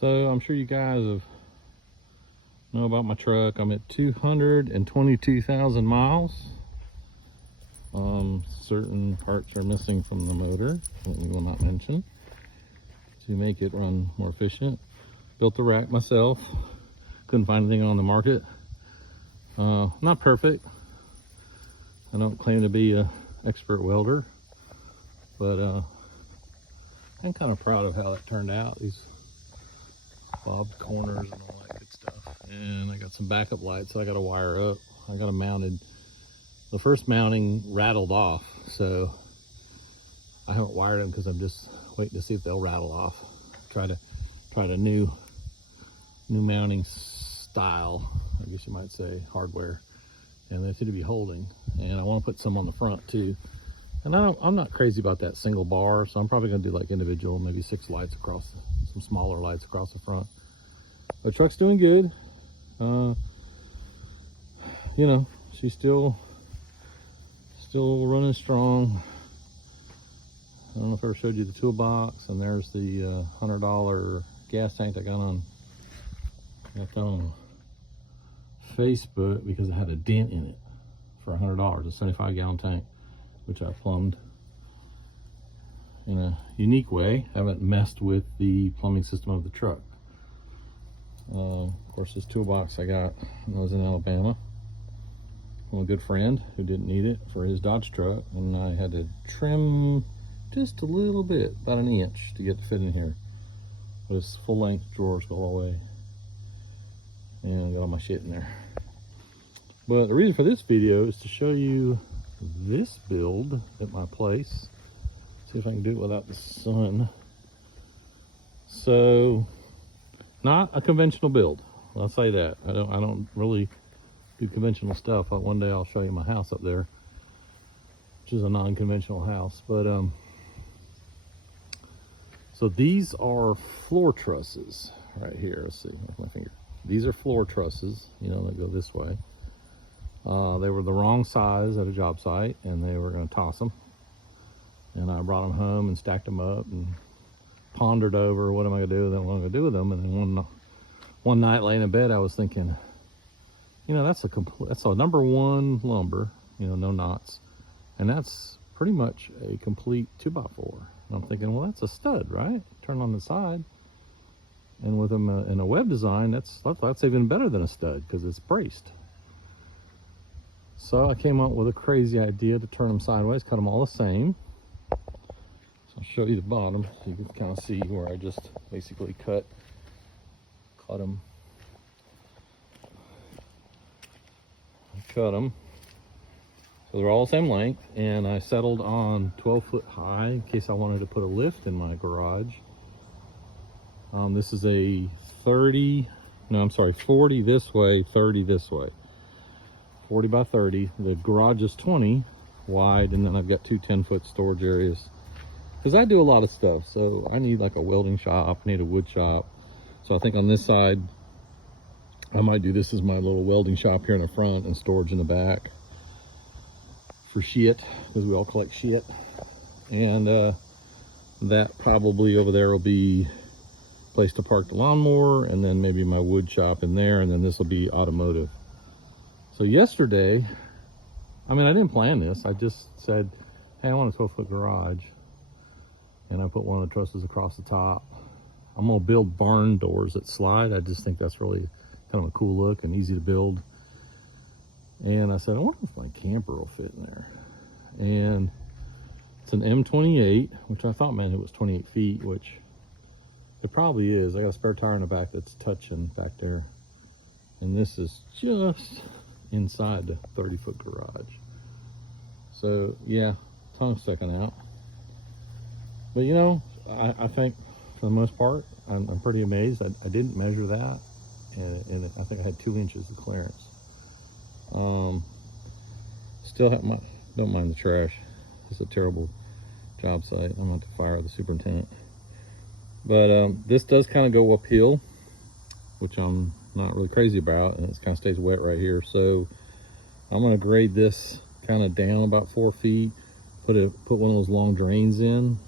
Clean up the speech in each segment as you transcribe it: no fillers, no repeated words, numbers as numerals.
So I'm sure you guys know about my truck. I'm at 222,000 miles. Certain parts are missing from the motor that we will not mention to make it run more efficient. Built the rack myself. Couldn't find anything on the market. Not perfect. I don't claim to be an expert welder, but I'm kind of proud of how that turned out. These bobbed corners and all that good stuff. And I got some backup lights that I got to wire up. I got them mounted. The first mounting rattled off, so I haven't wired them because I'm just waiting to see if they'll rattle off. Tried a new mounting style, I guess you might say, hardware, and they seem to be holding. And I want to put some on the front too. And I'm not crazy about that single bar, so I'm probably going to do like individual, maybe 6 lights across, some smaller lights across the front. The truck's doing good. You know, she's still running strong. I don't know if I ever showed you the toolbox, and there's the $100 gas tank I got that on Facebook because it had a dent in it for $100, a 75-gallon tank, which I plumbed in a unique way. Haven't messed with the plumbing system of the truck. Of course, this toolbox I got when I was in Alabama from a good friend who didn't need it for his Dodge truck, and I had to trim just a little bit, about an inch, to get to fit in here. But it's full-length drawers go all the way, and I got all my shit in there. But the reason for this video is to show you this build at my place. See if I can do it without the sun. So, not a conventional build. I'll say that. I don't really do conventional stuff. One day I'll show you my house up there, which is a non-conventional house. But so these are floor trusses right here. Let's see with my finger. These are floor trusses, you know, that go this way. They were the wrong size at a job site, and they were going to toss them. And I brought them home and stacked them up and pondered over what am I going to do with them, what am I going to do with them. And then one night laying in bed, I was thinking, you know, that's a #1 lumber, you know, no knots, and that's pretty much a complete 2x4. And I'm thinking, well, that's a stud, right? Turn on the side, and with them in a web design, that's even better than a stud because it's braced. So I came up with a crazy idea to turn them sideways, cut them all the same. So I'll show you the bottom so you can kind of see where I just basically cut them. So they're all the same length, and I settled on 12-foot high in case I wanted to put a lift in my garage. This is a 40 this way, 30 this way. 40 by 30. The garage is 20 wide, and then I've got 2 10-foot storage areas because I do a lot of stuff. So I need like a welding shop, I need a wood shop. So I think on this side I might do this as my little welding shop here in the front and storage in the back for shit, because we all collect shit. And that probably over there will be a place to park the lawnmower, and then maybe my wood shop in there, and then this will be automotive. So yesterday, I mean, I didn't plan this. I just said, hey, I want a 12-foot garage. And I put one of the trusses across the top. I'm gonna build barn doors that slide. I just think that's really kind of a cool look and easy to build. And I said, I wonder if my camper will fit in there. And it's an M28, which I thought meant it was 28 feet, which it probably is. I got a spare tire in the back that's touching back there. And this is just inside the 30-foot garage. So yeah, tongue sticking out. But you know, I think for the most part, I'm pretty amazed. I didn't measure that, and I think I had 2 inches of clearance. Still don't mind the trash. It's a terrible job site. I'm going to fire the superintendent. But this does kind of go uphill, which I'm not really crazy about, and it kind of stays wet right here. So I'm going to grade this kind of down about 4 feet, put one of those long drains in,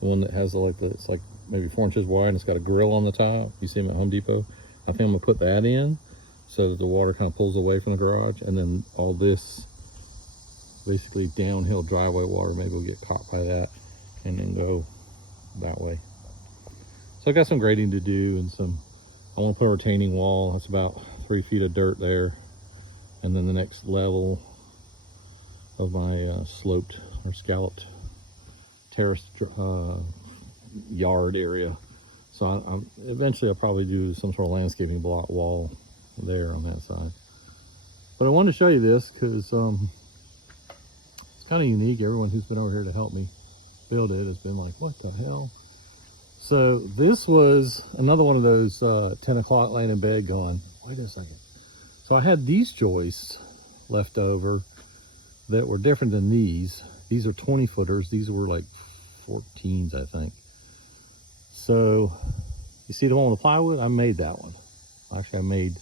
The one that has it's like maybe 4 inches wide and it's got a grill on the top. You see them at Home Depot. I think I'm gonna put that in so that the water kind of pulls away from the garage, and then all this basically downhill driveway water maybe will get caught by that and then go that way. So I got some grading to do and I want to put a retaining wall. That's about 3 feet of dirt there, and then the next level of my sloped or scalloped terraced yard area. So eventually I'll probably do some sort of landscaping block wall there on that side. But I wanted to show you this because it's kind of unique. Everyone who's been over here to help me build it has been like, what the hell? So this was another one of those 10 o'clock laying in bed going, wait a second. So I had these joists left over that were different than these. These are 20 footers. These were like 14s, I think. So you see the one with the plywood? I made that one. Actually, I made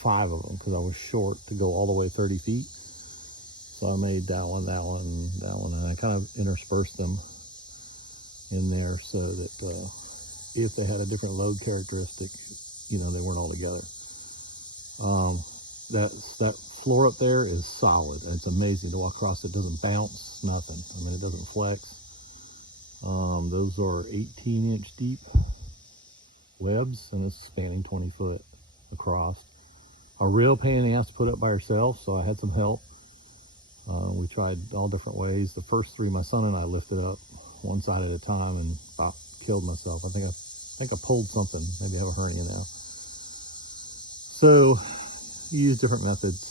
5 of them because I was short to go all the way 30 feet. So I made that one, that one, that one, and I kind of interspersed them in there so that if they had a different load characteristic, you know, they weren't all together. That floor up there is solid. It's amazing to walk across. It doesn't bounce, nothing. I mean, it doesn't flex. Those are 18-inch deep webs, and it's spanning 20 foot across. A real pain in the ass to put up by herself, so I had some help. We tried all different ways. The first 3, my son and I lifted up one side at a time and about killed myself. I think I pulled something. Maybe I have a hernia now. So you use different methods,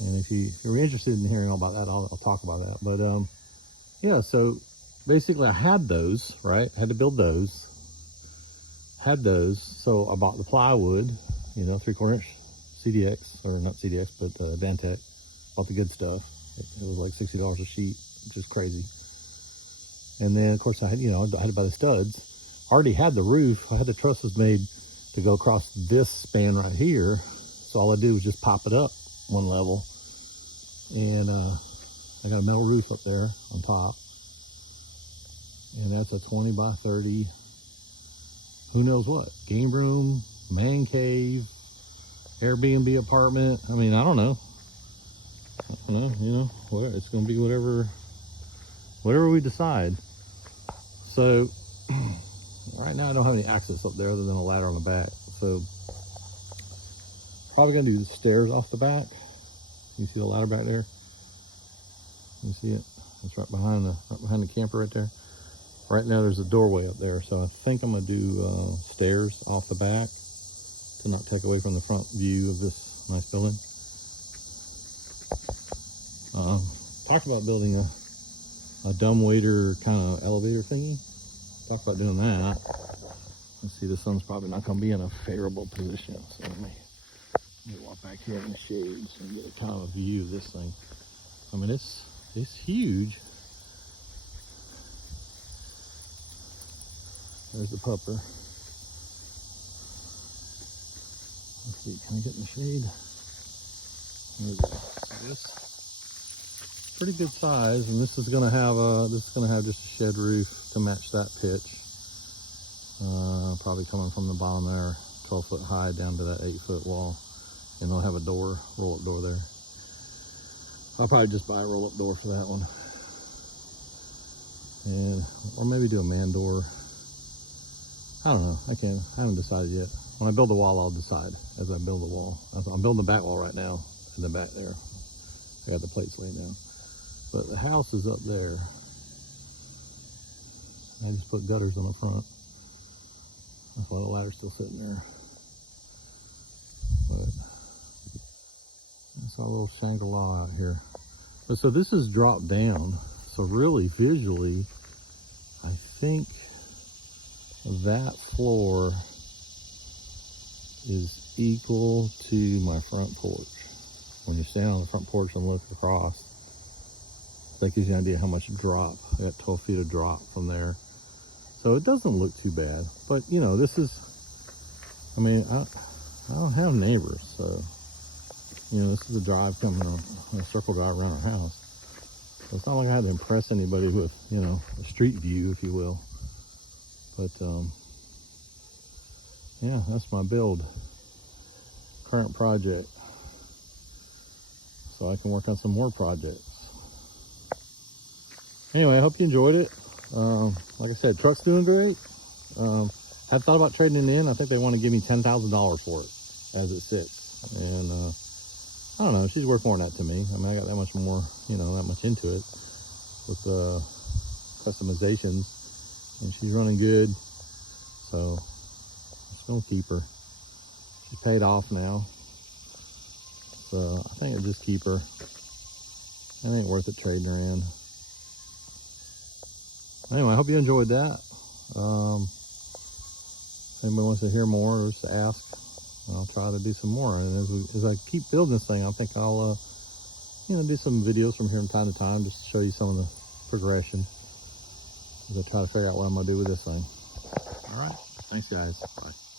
and if you're interested in hearing all about that, I'll talk about that. But yeah, so basically I had those, right? I had to build those. Had those, so I bought the plywood, you know, 3/4 inch CDX, or not CDX, but Dantec. Bought the good stuff. It was like $60 a sheet, which is crazy. And then of course I had to buy the studs. I already had the roof. I had the trusses made to go across this span right here. So all I did was just pop it up 1 level. And I got a metal roof up there on top. And that's a 20 by 30, who knows what, game room, man cave, Airbnb apartment. I mean, I don't know. It's going to be whatever we decide. So right now I don't have any access up there other than a ladder on the back. So probably going to do the stairs off the back. You see the ladder back there? You see it? It's right behind the camper right there. Right now there's a doorway up there, so I think I'm going to do stairs off the back to not take away from the front view of this nice building. Talked about building a dumbwaiter kind of elevator thingy. Talked about doing that. Let's see, the sun's probably not going to be in a favorable position, so let me walk back here in the shades and get a kind of a view of this thing. I mean, it's huge. There's the pupper. Let's see, can I get in the shade? There we go. This pretty good size, and this is gonna have just a shed roof to match that pitch. Probably coming from the bottom there, 12 foot high down to that 8 foot wall, and they'll have a door, roll up door there. I'll probably just buy a roll up door for that one, or maybe do a man door. I don't know. I haven't decided yet. When I build the wall, I'll decide as I build the wall. I'm building the back wall right now in the back there. I got the plates laid down. But the house is up there. I just put gutters on the front. That's why the ladder's still sitting there. But it's our little Shangri-La out here. But so this is dropped down. So really visually, I think that floor is equal to my front porch. When you stand on the front porch and look across, that gives you an idea how much drop. I got 12 feet of drop from there. So it doesn't look too bad. But you know, this is, I mean, I don't have neighbors, so you know, this is a drive coming up, a circle drive around our house. So it's not like I had to impress anybody with, you know, a street view, if you will. But yeah, that's my build, current project. So I can work on some more projects. Anyway, I hope you enjoyed it. Like I said, truck's doing great. Had thought about trading it in. I think they want to give me $10,000 for it as it sits. And I don't know, she's worth more than that to me. I mean, I got that much more, you know, that much into it with the customizations, and she's running good. So I'm just gonna keep her. She's paid off now. So I think I'll just keep her. It ain't worth it trading her in. Anyway, I hope you enjoyed that. If anybody wants to hear more or just ask, I'll try to do some more. And as I keep building this thing, I think I'll you know, do some videos from here from time to time just to show you some of the progression as I try to figure out what I'm gonna do with this thing. All right, thanks guys, bye.